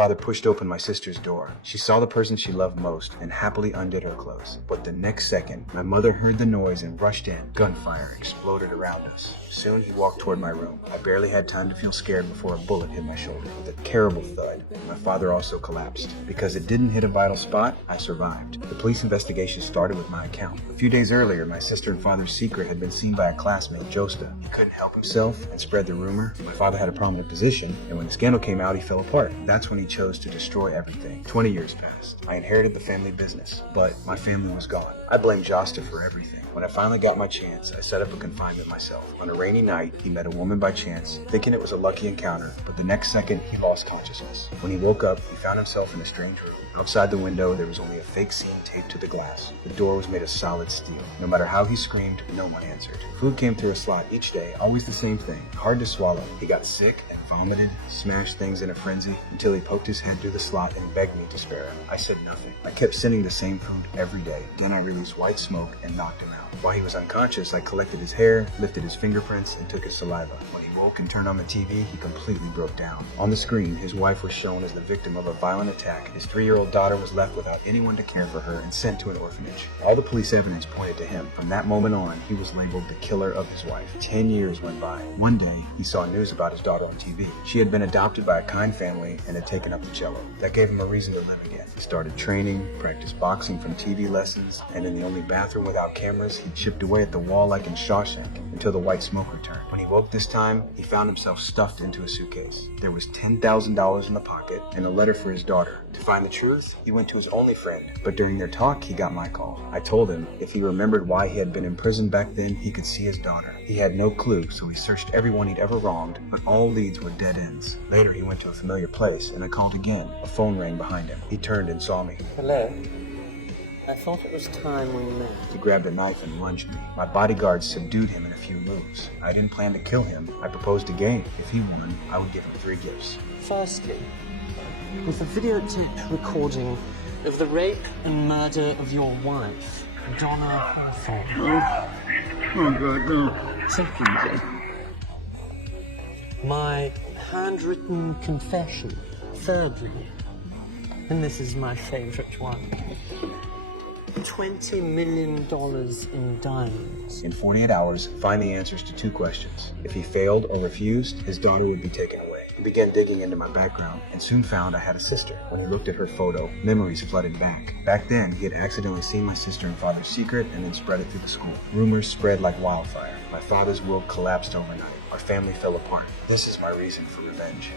father pushed open my sister's door. She saw the person she loved most and happily undid her clothes. But the next second, my mother heard the noise and rushed in. Gunfire exploded around us. Soon he walked toward my room. I barely had time to feel scared before a bullet hit my shoulder. With a terrible thud, my father also collapsed. Because it didn't hit a vital spot, I survived. The police investigation started with my account. A few days earlier, my sister and father's secret had been seen by a classmate, Josta. He couldn't help himself and spread the rumor. My father had a prominent position, and when the scandal came out, he fell apart. That's when he chose to destroy everything. 20 years passed. I inherited the family business, but my family was gone. I blamed Josta for everything. When I finally got my chance, I set up a confinement myself. On a rainy night, he met a woman by chance, thinking it was a lucky encounter, but the next second, he lost consciousness. When he woke up, he found himself in a strange room. Outside the window, there was only a fake scene taped to the glass. The door was made of solid steel. No matter how he screamed, no one answered. Food came through a slot each day, always the same thing, hard to swallow. He got sick and vomited, smashed things in a frenzy, until he poked his head through the slot and begged me to spare him. I said nothing. I kept sending the same food every day. Then I released white smoke and knocked him out. While he was unconscious, I collected his hair, lifted his fingerprints, and took his saliva. When he woke and turned on the TV, he completely broke down. On the screen, his wife was shown as the victim of a violent attack. His 3-year-old daughter was left without anyone to care for her and sent to an orphanage. All the police evidence pointed to him. From that moment on, he was labeled the killer of his wife. 10 years went by. One day, he saw news about his daughter on TV. She had been adopted by a kind family and had taken up the cello. That gave him a reason to live again. He started training, practiced boxing from TV lessons, and in the only bathroom without cameras, he chipped away at the wall like in Shawshank until the white smoke returned. When he woke this time, he found himself stuffed into a suitcase. There was $10,000 in the pocket and a letter for his daughter. To find the truth, he went to his only friend, but during their talk, he got my call. I told him if he remembered why he had been imprisoned back then, he could see his daughter. He had no clue, so he searched everyone he'd ever wronged, but all leads were dead ends. Later, he went to a familiar place, and I called again. A phone rang behind him. He turned and saw me. Hello? I thought it was time we met. He grabbed a knife and lunged me. My bodyguards subdued him in a few moves. I didn't plan to kill him. I proposed a game. If he won, I would give him 3 gifts. Firstly, with a videotape recording of the rape and murder of your wife, Donna Hawthorne. Oh God, no. Secondly, my handwritten confession. Thirdly, and this is my favorite one, $20 million in diamonds. In 48 hours, find the answers to 2 questions. If he failed or refused, his daughter would be taken away. He began digging into my background and soon found I had a sister. When he looked at her photo, memories flooded back. Back then, he had accidentally seen my sister and father's secret and then spread it through the school. Rumors spread like wildfire. My father's world collapsed overnight. Our family fell apart. This is my reason for revenge.